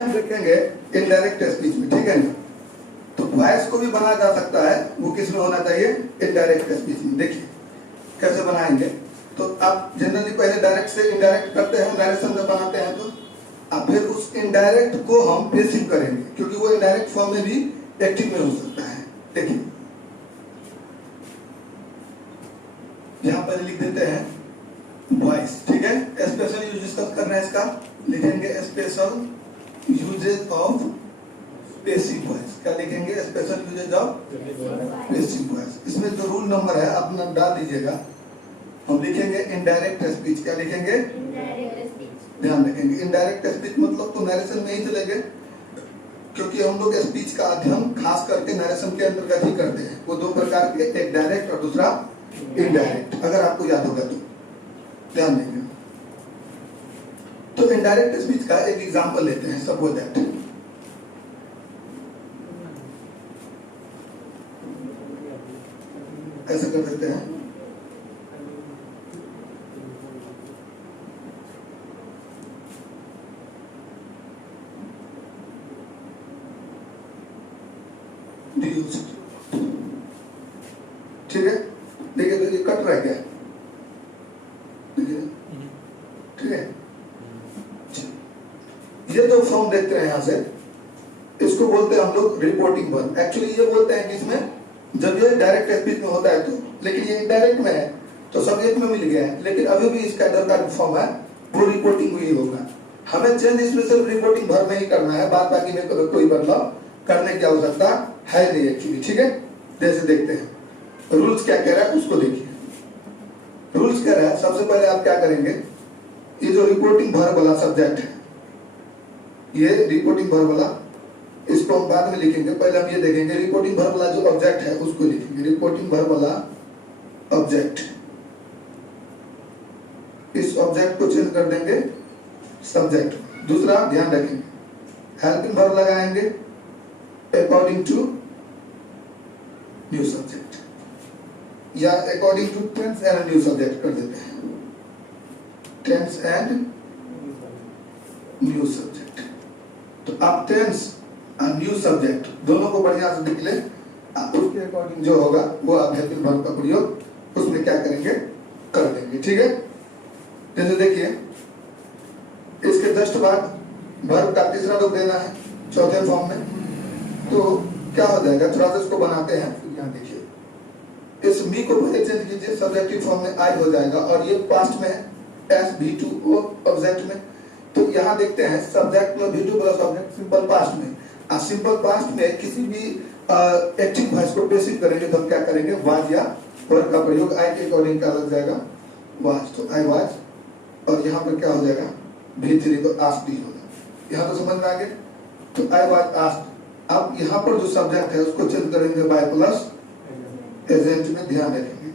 देखेंगे indirect speech में, ठीक है ना। तो वॉइस को भी बनाया जा सकता है, वो किस में होना चाहिए, इनडायरेक्ट स्पीच में। देखिए कैसे बनाएंगे। तो आप जनरली पहले डायरेक्ट से इनडायरेक्ट करते हैं, नरेशन जब बनाते हैं तो अब फिर उस इनडायरेक्ट को हम पेसिव करेंगे, क्योंकि वो इनडायरेक्ट फॉर्म में भी एक्टिव में हो सकता है। देखिए यहाँ पर लिख देते हैं वॉइस, ठीक है। स्पेशल यूज डिस्कस कर रहे हैं इसका, लिखेंगे special usages of passive voice. क्या लिखेंगे, special usages of passive voice. इसमें जो रूल नंबर है आप नाम डाल दीजिएगा। हम लिखेंगे इनडायरेक्ट स्पीच। क्या लिखेंगे, ध्यान रखेंगे इनडायरेक्ट स्पीच मतलब तो नरेशन में ही चलेंगे, क्योंकि हम लोग स्पीच का अध्ययन खास करके नरेशन के अंतर्गत ही करते हैं। वो दो प्रकार के, एक डायरेक्ट और दूसरा इनडायरेक्ट, अगर आपको याद होगा तो ध्यान देंगे। तो इनडायरेक्ट स्पीच का एक एग्जांपल लेते हैं, सपोज दैट ऐसे कर देते हैं। ठीक है, देखिए तो ये कट रहा है क्या, देखिए ठीक है। ये जो फॉर्म देखते हैं यहाँ से, इसको बोलते हैं हम लोग रिपोर्टिंग वर्ब। एक्चुअली ये बोलते हैं कि इसमें जब ये डायरेक्ट स्पीच में होता है तो, लेकिन ये इनडायरेक्ट में है तो सब्जेक्ट में मिल गया है, लेकिन अभी भी इसका इधर का फॉर्म है वो रिपोर्टिंग हुई होगा। हमें चेंज इसमें सिर्फ रिपोर्टिंग वर्ब में ही करना है, बाद बाकी में कोई बदलाव करने की आवश्यकता है नहीं एक्चुअली, ठीक है। जैसे देखते हैं रूल्स क्या कह रहा है, उसको देखिए। रूल्स कह रहा है सबसे पहले आप क्या करेंगे, ये जो रिपोर्टिंग वर्ब वाला सब्जेक्ट है, ये रिपोर्टिंग वर्ब वाला, इसको हम बाद में लिखेंगे। पहले हम ये देखेंगे रिपोर्टिंग वर्ब वाला जो ऑब्जेक्ट है उसको लिखेंगे। रिपोर्टिंग वर्ब वाला ऑब्जेक्ट, इस ऑब्जेक्ट को चेंज कर देंगे सब्जेक्ट। दूसरा ध्यान रखेंगे हेल्पिंग वर्ब लगाएंगे अकॉर्डिंग टू न्यू सब्जेक्ट, या according to tense and new subject कर देते हैं, टेंस एंड न्यू सब्जेक्ट। तो आप टेंस और न्यू सब्जेक्ट दोनों को बढ़िया से लिख लें, उसके अकॉर्डिंग जो होगा वो आप हेल्पिंग वर्ब का प्रयोग उसमें क्या करेंगे, कर देंगे, ठीक है। जैसे देखिए इसके जस्ट बाद वर्ब का तीसरा रूप देना है चौथे फॉर्म में, तो क्या हो जाएगा, थोड़ा सा इसको बनाते हैं। यहाँ देखिए इस मी को पहले चेंज कीजिए, सब्जेक्टिव फॉर्म में आई हो जाएगा, और ये पास्ट में एस भी टू ओ ऑब्जेक्ट में। तो यहाँ देखते हैं सब्जेक्ट में भी two plus object simple past में, और सिंपल पास्ट में किसी भी एक्टिव वॉइस को पेसिव करेंगे तो हम क्या करेंगे, वाज या वर्ब का प्रयोग आई के अकॉर्डिंग क्या लग जाएगा, वाज। तो आई वाज, और यहाँ पर क्या हो जाएगा भी3, तो आस्क्ड ही होगा। यहाँ तो समझ में आ गया। तो आई वाज आस्क्ड। अब यहाँ पर जो सब्जेक्ट है उसको चेंज करेंगे बाय प्लस एजेंट में, ध्यान रखेंगे।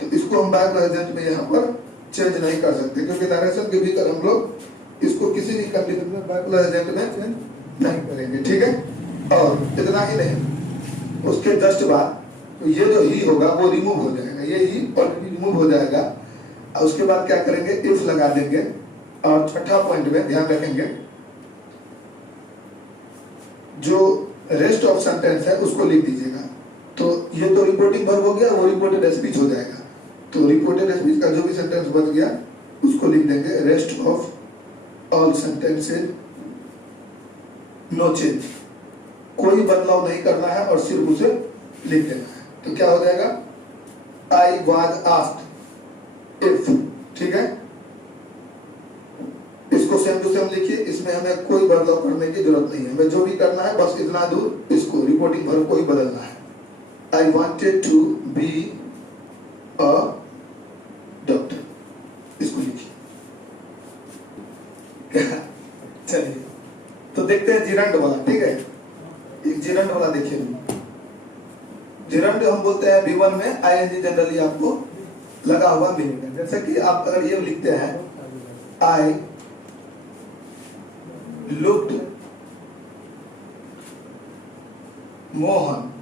तो इसको हम बाय प्लस एजेंट में यहाँ पर चेंज नहीं कर सकते, क्योंकि नरेशन के भीतर हम लोग इसको किसी भी कंडीशन में बाय प्लस एजेंट में चेंज नहीं करेंगे, ठीक है। और इतना ही नहीं, उसके जस्ट बाद तो ये जो ही होगा वो रिमूव हो जाएगा, ये ही ऑलरेडी रिमूव हो जाएगा। और उसके बाद क्या करेंगे, इफ लगा देंगे, और छठा पॉइंट में ध्यान रखेंगे जो रेस्ट ऑफ सेंटेंस है उसको लिख दीजिएगा। तो ये तो रिपोर्टिंग वर्ब हो गया, वो रिपोर्टेड स्पीच हो जाएगा। तो रिपोर्टेड स्पीच का जो भी सेंटेंस बच गया उसको लिख देंगे rest of all sentences no change, कोई बदलाव नहीं करना है और सिर्फ उसे लिख देना है। तो क्या हो जाएगा, आई वाज आस्क्ड इफ, ठीक है। इसको सेम टू सेम लिखिए, इसमें हमें कोई बदलाव करने की जरूरत नहीं है। हमें जो भी करना है बस इतना दूर, इसको रिपोर्टिंग वर्ब को ही बदलना है। I wanted to be a doctor, इसको लिखिए। चलिए तो देखते हैं जिरंड वाला, ठीक है। एक जिरंड वाला देखिए, जिरंड हम बोलते हैं V1 में आईएनजी जनरली आपको लगा हुआ मिलेगा। जैसे कि आप अगर ये लिखते हैं आई लुक्ड मोहन,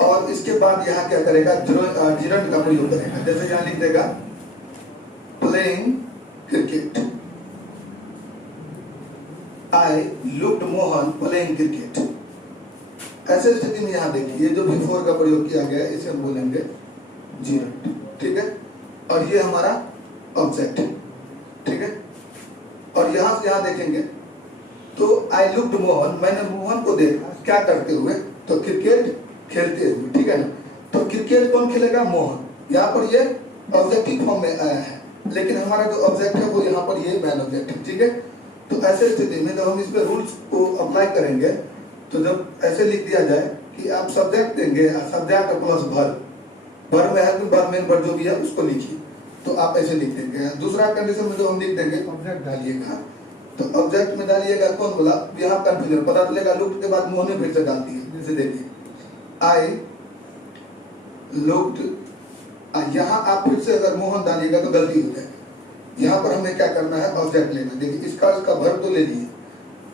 और इसके बाद यहाँ क्या करेगा, जिरंड का प्रयोग करेगा। जैसे यहाँ लिख देगा playing cricket, I looked Mohan playing cricket. ऐसे स्थिति में यहाँ देखिए ये जो बिफोर का प्रयोग किया गया है इसे हम बोलेंगे जीरंट, ठीक है। और ये हमारा ऑब्जेक्ट है, ठीक है। और यहाँ से यहाँ देखेंगे तो आई लुक्ड मोहन, मैंने मोहन को देखा क्या करते हुए, तो क्रिकेट खेलते हुए, ठीक है ना। तो क्रिकेट कौन खेलेगा? मोहन। यहाँ पर ये ऑब्जेक्टिव फॉर्म में आया है, लेकिन हमारा जो ऑब्जेक्ट है वो यहाँ पर ये मैन ऑब्जेक्ट है, ठीक है। तो ऐसे स्थिति में जब हम इस पे रूल्स को अप्लाई करेंगे तो जब ऐसे लिख दिया जाए कि आप सब्जेक्ट देंगे, सब्जेक्ट प्लस वर्ब में है तो वर्ब मेन वर्ब जो भी है उसको लिखिए, तो आप ऐसे लिख देंगे। दूसरा कंडीशन में जो हम लिख देंगे ऑब्जेक्ट डालिएगा, तो ऑब्जेक्ट में डालिएगा कौन बोला, यहाँ कंफ्यूजन पता चलेगा। लुक्ड के बाद मोहन फिर से डालती है, जैसे देखिए आई लुक्ड, यहाँ आप फिर से अगर मोहन डालिएगा तो गलती हो जाएगी। यहाँ पर हमें क्या करना है, ऑब्जेक्ट लेना। देखिए इसका वर्ब तो ले लिए,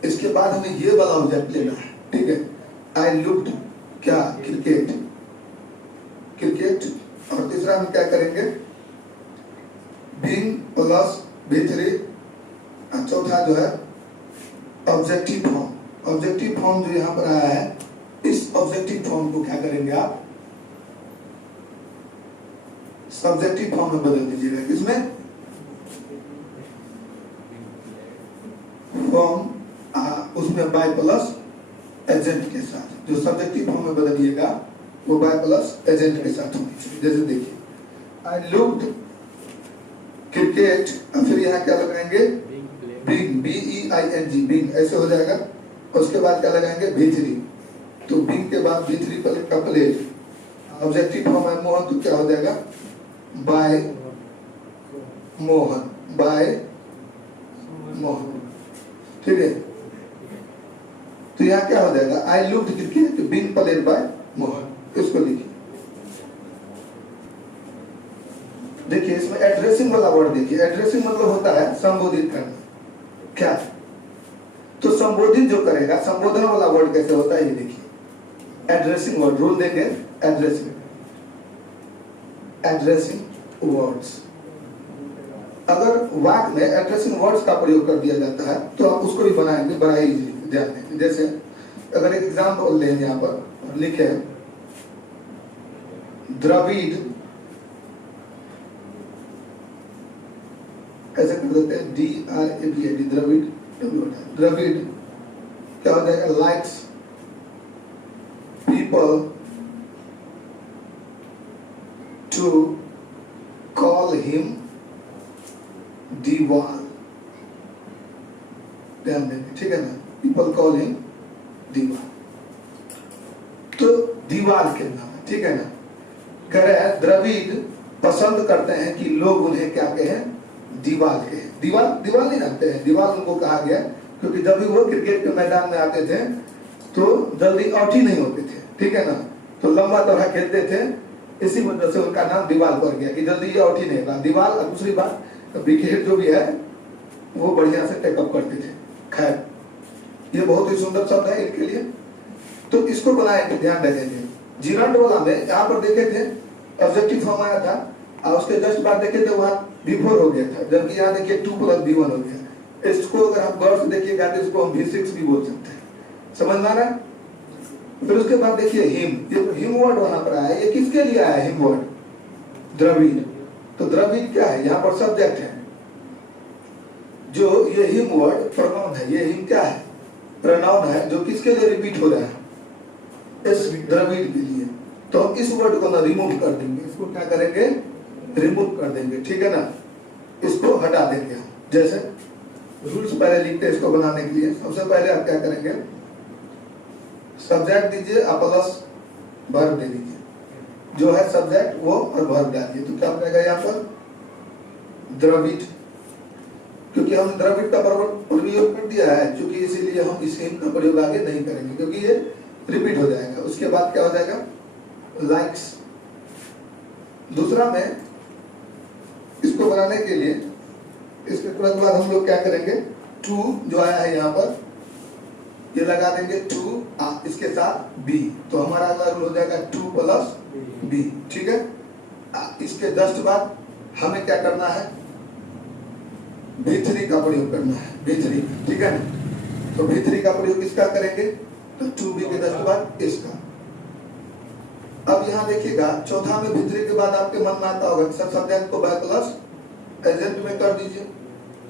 इसके बाद हमें ये वाला ऑब्जेक्ट लेना है, ठीक है। आई लुक्ड क्या, क्रिकेट, क्रिकेट। और तीसरा हम क्या करेंगे, बीइंग प्लस B3। चौथा जो है ऑब्जेक्टिव फॉर्म। ऑब्जेक्टिव फॉर्म जो यहाँ पर आया है, इस ऑब्जेक्टिव फॉर्म को क्या करेंगे आप, सब्जेक्टिव फॉर्म में बदल दीजिएगा। इसमें फॉर्म उसमें बाय प्लस एजेंट के साथ, जो सब्जेक्टिव फॉर्म में बदलिएगा वो बाय प्लस एजेंट के साथ होनी चाहिए। जैसे देखिए आई लुक्ड क्रिकेट, फिर यहाँ क्या लगाएंगे, बिंग, BEING, बिंग ऐसे हो जाएगा। और उसके बाद क्या लगाएंगे, B3। तो बिंग के बाद B3 का प्लेट, ऑब्जेक्टिव फॉर्म है मोहन, तो क्या हो जाएगा, बाय मोहन, बाय मोहन, ठीक है। तो यहाँ क्या हो जाएगा, I looked cricket being played by Mohan, इसको लिखिए। देखिए इसमें एड्रेसिंग वाला वर्ड देखिए, एड्रेसिंग मतलब होता है संबोधित करना, क्या। तो संबोधित जो करेगा, संबोधन वाला वर्ड कैसे होता है ये देखिए, एड्रेसिंग वर्ड। रूल देंगे एड्रेसिंग, एड्रेसिंग वर्ड्स। अगर वाक्य में एड्रेसिंग वर्ड्स का प्रयोग कर दिया जाता है तो आप उसको भी बनाएंगे, बड़ा ही ध्यान देंगे। जैसे अगर एक एग्जाम्पल लें, यहाँ पर लिखे द्रविड़, ऐसे कर देते हैं DRAVID, द्रविड़। द्रविड़ क्या हो जाएगा, likes people to call him दीवाल, ध्यान देंगे, ठीक है ना। पीपल कॉल हिम दीवाल, तो दीवाल के नाम है, ठीक है ना। कह रहे हैं द्रविड़ पसंद करते हैं कि लोग उन्हें क्या कहें, दीवाल कहें। दीवाल, दीवाल नहीं जानते हैं, दीवाल उनको कहा गया क्योंकि जब भी वो क्रिकेट के मैदान में आते थे तो जल्दी आउट ही नहीं होते थे, ठीक है ना। तो लंबा तरह खेलते थे, इसी वजह से उनका नाम दीवाल पड़ गया कि जल्दी ये आउट ही नहीं होगा, दीवाल। और दूसरी बात, विकेट जो भी है वो बढ़िया से टेकअप करते थे। खैर ये बहुत ही सुंदर शब्द है इनके लिए, तो इसको बनाए ध्यान रखेंगे। जीरंट वाला में यहाँ पर देखे थे ऑब्जेक्टिव फॉर्म आया था, और उसके जस्ट बाद देखे थे वहाँ B4 हो गया था, जबकि यहाँ देखिए 2 + B1 हो गया। इसको अगर आप गौर से देखिएगा तो इसको हम B6 भी बोल सकते हैं, समझ में आ रहा है। फिर उसके बाद देखिए हिम, ये तो हिम वर्ड वहां पर आया, ये किसके लिए आया हिम वर्ड, द्रविड़। तो द्रविड़ क्या है, यहाँ पर सब्जेक्ट है। जो ये हिम वर्ड प्रोनाउन है, ये हिम क्या है, प्रोनाउन है, जो किसके लिए रिपीट हो रहा है, इस द्रविड़ के लिए। तो हम इस वर्ड को ना रिमूव कर देंगे, इसको क्या करेंगे, रिमूव कर देंगे, ठीक है ना। इसको हटा देंगे हम। जैसे रूल्स पहले लिखते हैं इसको बनाने के लिए। सबसे पहले आप क्या करेंगे, सब्जेक्ट दीजिए, आप प्लस वर्ब दे दीजिए, जो है सब्जेक्ट वो और वर्ब डालिए। तो क्या बनेगा यहाँ पर, द्रविड़, क्योंकि हम द्रविड़ का प्रयोग कर दिया है, क्योंकि इसीलिए हम इस हिम का प्रयोग आगे नहीं करेंगे, क्योंकि ये रिपीट हो जाएगा। उसके बाद क्या हो जाएगा, लाइक्स। दूसरा में इसको बनाने के लिए इसके तुरंत बाद हम लोग क्या करेंगे, टू जो आया है यहाँ पर, ये लगा देंगे टू इसके साथ बी, तो हमारा अगला रूल हो जाएगा 2 + B, ठीक है। इसके जस्ट बाद हमें क्या करना है, B3 का प्रयोग करना है, B3, ठीक है ना। तो भी3 का प्रयोग किसका करेंगे, तो टू बी के जस्ट बाद इसका। अब यहाँ देखिएगा चौथा में भी3 के बाद आपके मन में आता होगा सर सब्जेक्ट को बाय प्लस एजेंट में कर दीजिए।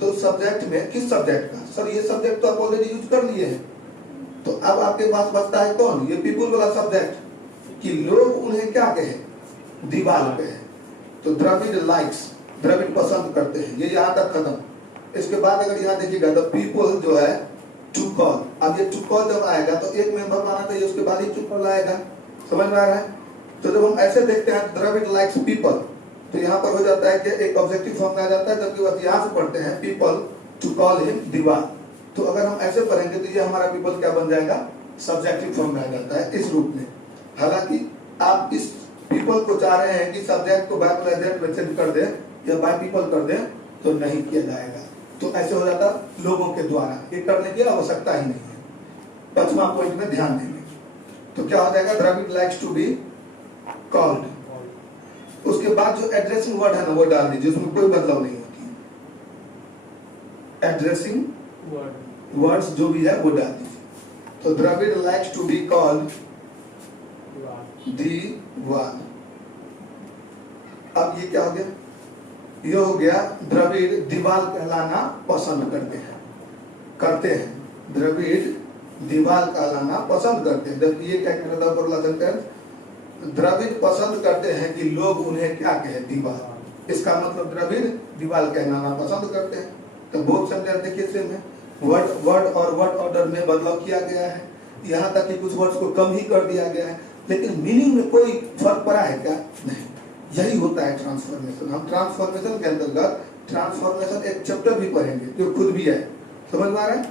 तो सब्जेक्ट में किस सब्जेक्ट का, सर ये सब्जेक्ट तो आप ऑलरेडी यूज कर लिए हैं। तो अब आपके पास बचता है कौन, ये पीपुल वाला सब्जेक्ट, कि लोग उन्हें क्या कहे, दीवाल पे है। तो द्रविड लाइक्स, द्रविड पसंद करते हैं, ये यहाँ तक खत्म। इसके बाद अगर यहाँ देखिएगा द पीपल जो है टू कॉल, अब ये टू कॉल जब आएगा तो एक मेंबर माना चाहिए, उसके बाद ही टू कॉल आएगा, समझ में आ रहा है। तो जब हम ऐसे देखते हैं द्रविड लाइक्स पीपल, तो यहाँ पर हो जाता है कि एक ऑब्जेक्टिव फॉर्म में आ जाता है, जबकि बस यहाँ से पढ़ते हैं पीपल टू कॉल हिम दीवाल। तो अगर हम ऐसे पढ़ेंगे तो ये हमारा पीपल क्या बन जाएगा, सब्जेक्टिव फॉर्म में आ जाता है इस रूप में। हालांकि आप इस पीपल को चाह रहे हैं कि सब्जेक्ट को बाय प्रेजेंट में चेंज कर दे या बाय पीपल कर दे, तो नहीं किया जाएगा। तो ऐसे हो जाता लोगों के द्वारा, ये करने की आवश्यकता ही नहीं है। 5वां पॉइंट में ध्यान देंगे तो क्या हो जाएगा, Dravid likes to be called. उसके बाद जो एड्रेसिंग वर्ड है ना वो डाल दीजिए, उसमें कोई बदलाव नहीं होती है। एड्रेसिंग वर्ड्स जो भी है वो डाल दीजिए। तो Dravid likes to be called दीवाल। अब ये क्या हो गया, ये हो गया द्रविड़ दीवाल कहलाना पसंद करते हैं, द्रविड़ दीवाल कहलाना पसंद करते हैं। जबकि ये क्या कह रहा था अगला सेंटेंस, द्रविड़ पसंद करते हैं कि लोग उन्हें क्या कहे, दीवाल। इसका मतलब द्रविड़ दीवाल कहलाना पसंद करते हैं। तो बोथ सेंटेंस देखिए सेम है, वर्ड और वर्ड ऑर्डर में बदलाव किया गया है, यहाँ तक कि कुछ वर्ड्स को कम ही कर दिया गया है, लेकिन मीनिंग में कोई फर्क पड़ा है क्या, नहीं। यही होता है ट्रांसफॉर्मेशन। हम ट्रांसफॉर्मेशन के अंतर्गत ट्रांसफॉर्मेशन एक चैप्टर भी पढ़ेंगे जो खुद भी है, समझ में आ रहा है,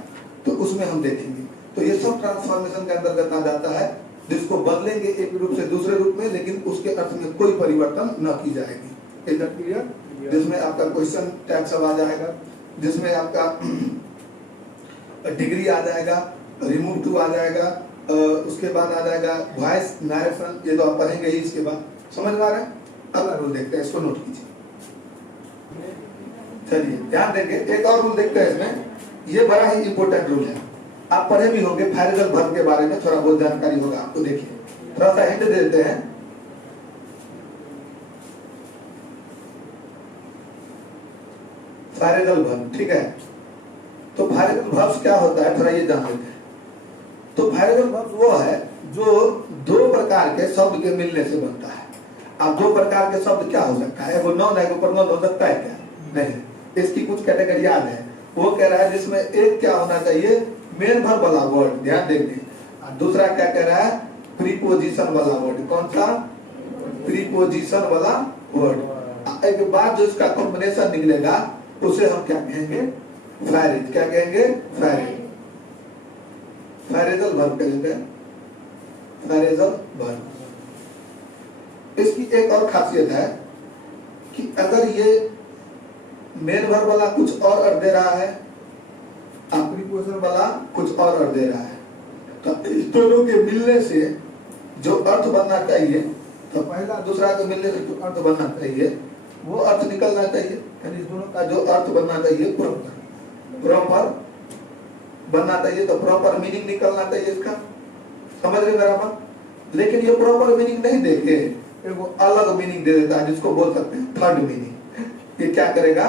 तो उसमें हम देखेंगे। तो ये सब ट्रांसफॉर्मेशन के अंतर्गत आ जाता है, जिसको बदलेंगे एक रूप से दूसरे रूप में, लेकिन उसके अर्थ में कोई परिवर्तन न की जाएगी। Is that clear? जिसमें आपका क्वेश्चन टैग सब आ जाएगा, जिसमें आपका डिग्री आ जाएगा, रिमूव टू आ जाएगा, उसके बाद आ जाएगा वॉइस नरेशन, ये तो आप पढ़ेंगे ही। इसके बाद समझ में आ रहा है। अगला रूल देखते हैं, इसको नोट कीजिए। चलिए ध्यान देंगे, एक और रूल देखते हैं इसमें, ये बड़ा ही इंपॉर्टेंट रूल है, आप पढ़े भी होंगे। फ्रेजल वर्ब के बारे में थोड़ा बहुत जानकारी होगा आपको। देखिए थोड़ा सा हिंट दे देते हैं। फ्रेजल वर्ब, ठीक है। तो फ्रेजल वर्ब क्या होता है, थोड़ा ये जान लेते हैं। तो फ्रेजल वर्ब वो है जो दो प्रकार के शब्द के मिलने से बनता है। अब दो प्रकार के शब्द क्या हो सकता है, वो नॉन है, वो प्रोनाउन हो सकता है क्या, नहीं। इसकी कुछ कैटेगरी याद है। वो कह रहा है जिसमें एक क्या होना चाहिए, मेन वर्ब वाला वर्ड, ध्यान देंगे। दूसरा क्या कह रहा है, प्रीपोजिशन वाला वर्ड। कौन सा, प्रीपोजिशन वाला वर्ड। एक बाद जो इसका कॉम्बिनेशन निकलेगा उसे हम क्या कहेंगे, फ्रेज। क्या कहेंगे, फ्रेज। फ्रेजल वर्ब कहते हैं, फ्रेजल वर्ब। इसकी एक और खासियत है कि अगर ये मेन वर्ब वाला कुछ और अर्थ दे रहा है, प्रीपोजिशन वाला कुछ और अर्थ दे रहा है, तो इस दोनों के मिलने से जो अर्थ बनना चाहिए, तो पहला दूसरा के मिलने से जो अर्थ बनना चाहिए वो अर्थ निकलना चाहिए। यानी इस दोनों का जो अर्थ बनना चाहिए प्रॉपर बनना चाहिए, तो प्रॉपर मीनिंग निकलना चाहिए इसका, समझ रहे मेरा बात। लेकिन ये प्रॉपर मीनिंग नहीं देके वो अलग मीनिंग दे देता है, जिसको बोल सकते हैं थर्ड मीनिंग। ये क्या करेगा,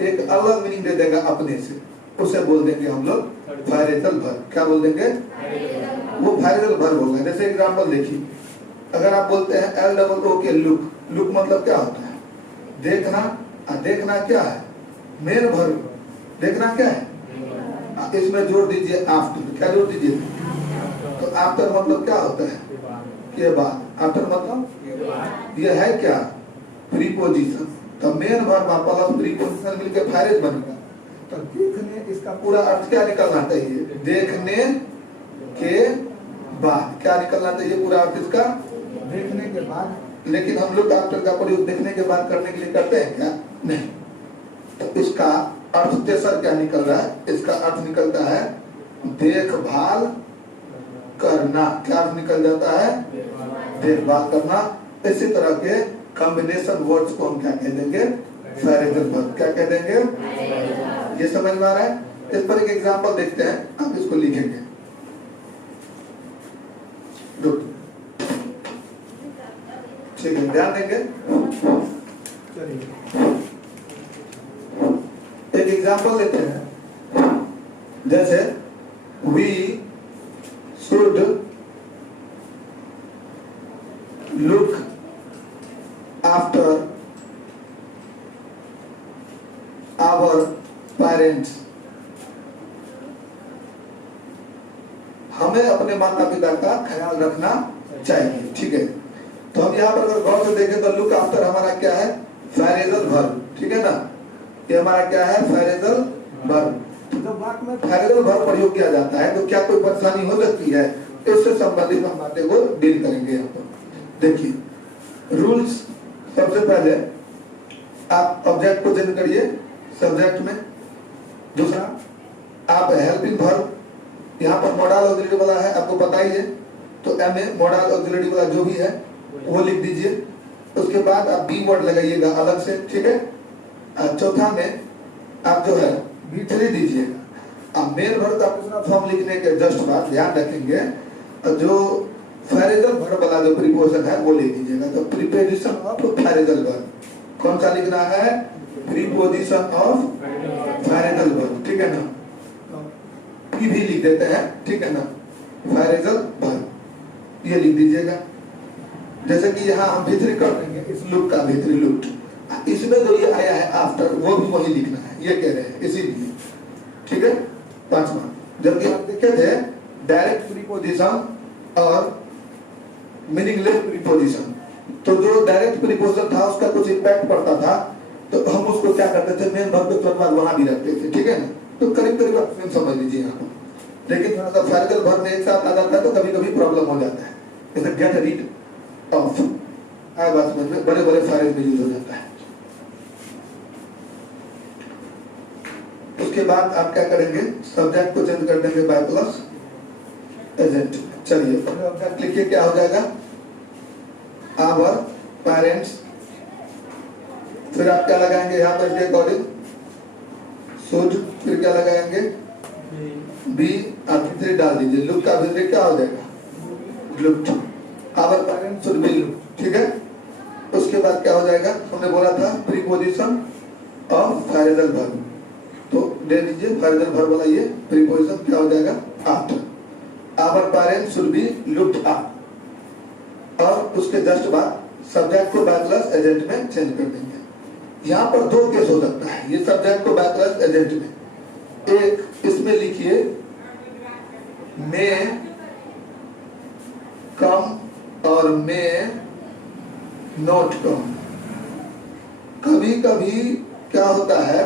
एक अलग मीनिंग दे देगा अपने से, उसे बोल देंगे हम लोग फ्रेजल वर्ब। क्या बोल देंगे, वो फ्रेजल वर्ब होगा। जैसे एग्जांपल देखिए, अगर आप बोलते हैं LOO के लुक, लुक मतलब क्या होता है, देखना। देखना क्या है, मेन वर्ब। देखना क्या है, इसमें जोड़ दीजिए आफ्टर। क्या जोड़ दीजिए, तो आफ्टर मतलब क्या होता है, के बाद। आफ्टर मतलब ये है क्या, प्रीपोजिशन। तो मेन वर्ब प्लस प्रीपोजिशन मिलकर फ्रेज बनेगा। तो देखने, इसका पूरा अर्थ क्या निकलना चाहिए, देखने के बाद। क्या निकलना चाहिए पूरा अर्थ इसका, देखने के बाद। लेकिन हम लोग आफ्टर का प्रयोग देखने के बाद करने के लिए करते हैं क्या, नहीं। तो इसका अर्थ तेसर क्या निकल रहा है, इसका अर्थ निकलता है देखभाल करना। क्या अर्थ निकल जाता है, देखभाल करना। इसी तरह के कॉम्बिनेशन वर्ड्स को हम क्या कह देंगे, फ्रेजल वर्ब। क्या कह देंगे, ये समझ में आ रहा है। इस पर एक एग्जांपल देखते हैं, आप इसको लिखेंगे। गुड, ठीक है, ध्यान देंगे। चलिए एक एग्जांपल लेते हैं, जैसे we should look after our parents. हमें अपने माता पिता का ख्याल रखना चाहिए, ठीक है। तो हम यहाँ पर अगर गौर से देखें तो लुक आफ्टर हमारा क्या है, फ्रेजल वर्ब, ठीक है ना। ये हमारा क्या है, फ्रेजल वर्ब। जब वाक्य में फ्रेजल वर्ब प्रयोग किया जाता है तो क्या कोई परेशानी हो सकती है, इससे संबंधित हम बातें को डील करेंगे यहाँ पर। देखिए रूल्स, सबसे पहले आप ऑब्जेक्ट को चेंज करिए सब्जेक्ट में। दूसरा, आप हेल्पिंग वर्ब, यहाँ पर मॉडल ऑक्सिलरी वाला है, आपको पता ही है, तो एम ए मॉडल ऑक्सिलरी वाला जो भी है वो लिख दीजिए। उसके बाद आप बी वर्ड लगाइएगा अलग से, ठीक है। चौथा में आप जो है V3 दीजिएगा। अब मेन वर्ब का दूसरा फॉर्म लिखने के जस्ट बाद ध्यान रखेंगे, जो फ्रेजल वर्ब वाला जो प्रीपोजिशन है वो लिख दीजिएगा। तो प्रीपोजिशन ऑफ फ्रेजल वर्ब कौन सा लिखना है, प्रीपोजिशन ऑफ फ्रेजल वर्ब, ठीक है ना। भी लिख देते हैं, ठीक है ना, फ्रेजल वर्ब ये लिख दीजिएगा। जैसे कि यहाँ हम V3 कर देंगे, इस लुक का V3 लुक, इसमें जो ये आया है आफ्टर वो भी वही लिखना है, ये कह रहे हैं, इसीलिए, ठीक है। पांचवा, जबकि आप देखे थे डायरेक्ट प्रीपोजिशन और मीनिंगलेस प्रीपोजिशन, तो जो डायरेक्ट प्रीपोजिशन था उसका कुछ इम्पैक्ट पड़ता था, तो हम उसको क्या करते थे, मेन वर्ब के बाद वहां भी रखते थे, ठीक है ना। तो करीब करीब आप समझ लीजिए यहाँ पर। लेकिन थोड़ा सा फ्रेजल वर्ब में एक साथ आ जाता है तो कभी कभी प्रॉब्लम हो जाता है, जैसे गेट रीड ऑफ, आए बात समझ में, बड़े बड़े फ्रेज में यूज हो जाता है। उसके बाद आप क्या करेंगे, सब्जेक्ट को चेंज कर देंगे बाय प्लस एजेंट। चलिए ऑब्जेक्ट लिखिए, क्या हो जाएगा, आवर पेरेंट्स। फिर आप क्या लगाएंगे यहाँ पर इसके अकॉर्डिंग, शुड, फिर क्या लगाएंगे, बी, आप V3 डाल दीजिए। लुक का V3 क्या हो जाएगा, looked. Our parents should be looked, ठीक है। उसके बाद क्या हो जाएगा, हमने बोला था प्रीपोजिशन ऑफ फ्रेजल वर्ब, तो दे दीजिए फ्रेजल वर्ब वाला ये प्रीपोजिशन क्या हो जाएगा, after. Our parents should be looked up, और उसके जस्ट बाद सब्जेक्ट को बाय प्लस एजेंट में चेंज कर देंगे। यहाँ पर दो केस हो सकता है, ये सब्जेक्ट को बाय प्लस एजेंट में, एक इसमें लिखिए मे कम और मे नॉट कम। कभी कभी क्या होता है,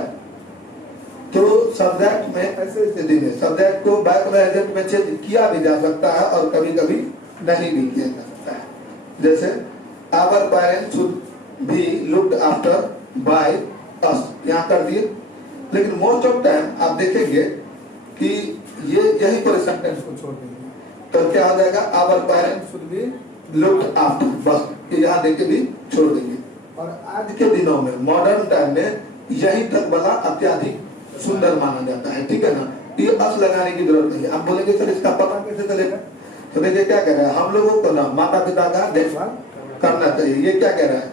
तो सब्जेक्ट में ऐसे स्थिति में सब्जेक्ट को बाय प्लस एजेंट में चेंज किया भी जा सकता है और कभी कभी नहीं भी किया जा सकता है। जैसे our parents should be looked after by us, यहाँ कर दिए। लेकिन मोस्ट ऑफ टाइम आप देखेंगे कि ये यही पर सेंटेंस को छोड़ देंगे, तो क्या हो जाएगा, our parents should be looked after, बस ये यहाँ देके भी छोड़ देंगे। और आज के दिनों में मॉडर्न टाइम में यही तक वाला अत्यधिक सुंदर माना जाता है, ठीक है ना। ये अस लगाने की जरूरत नहीं है। आप बोलेंगे सर इसका पता कैसे चलेगा, तो देखिए क्या कह रहा है, हम लोगों को ना माता पिता का देखभाल करना चाहिए। ये क्या कह रहा है,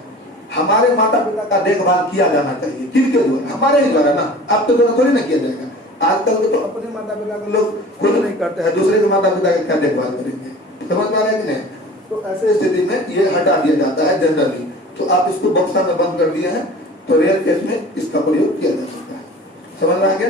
हमारे माता पिता का देखभाल किया जाना चाहिए, किसके द्वारा, हमारे ही द्वारा ना, आपके द्वारा थोड़ी ना किया जाएगा। आजकल तो अपने माता पिता को लोग खुद नहीं करते हैं, दूसरे के माता पिता की क्या देखभाल करेंगे, समझ पा रहे हैं कि नहीं। तो ऐसे स्थिति में ये हटा दिया जाता है जनरली, तो आप इसको बक्सा में बंद कर दिए हैं, तो रेयर केस में इसका प्रयोग किया जा सकता है। समझ में आ गया।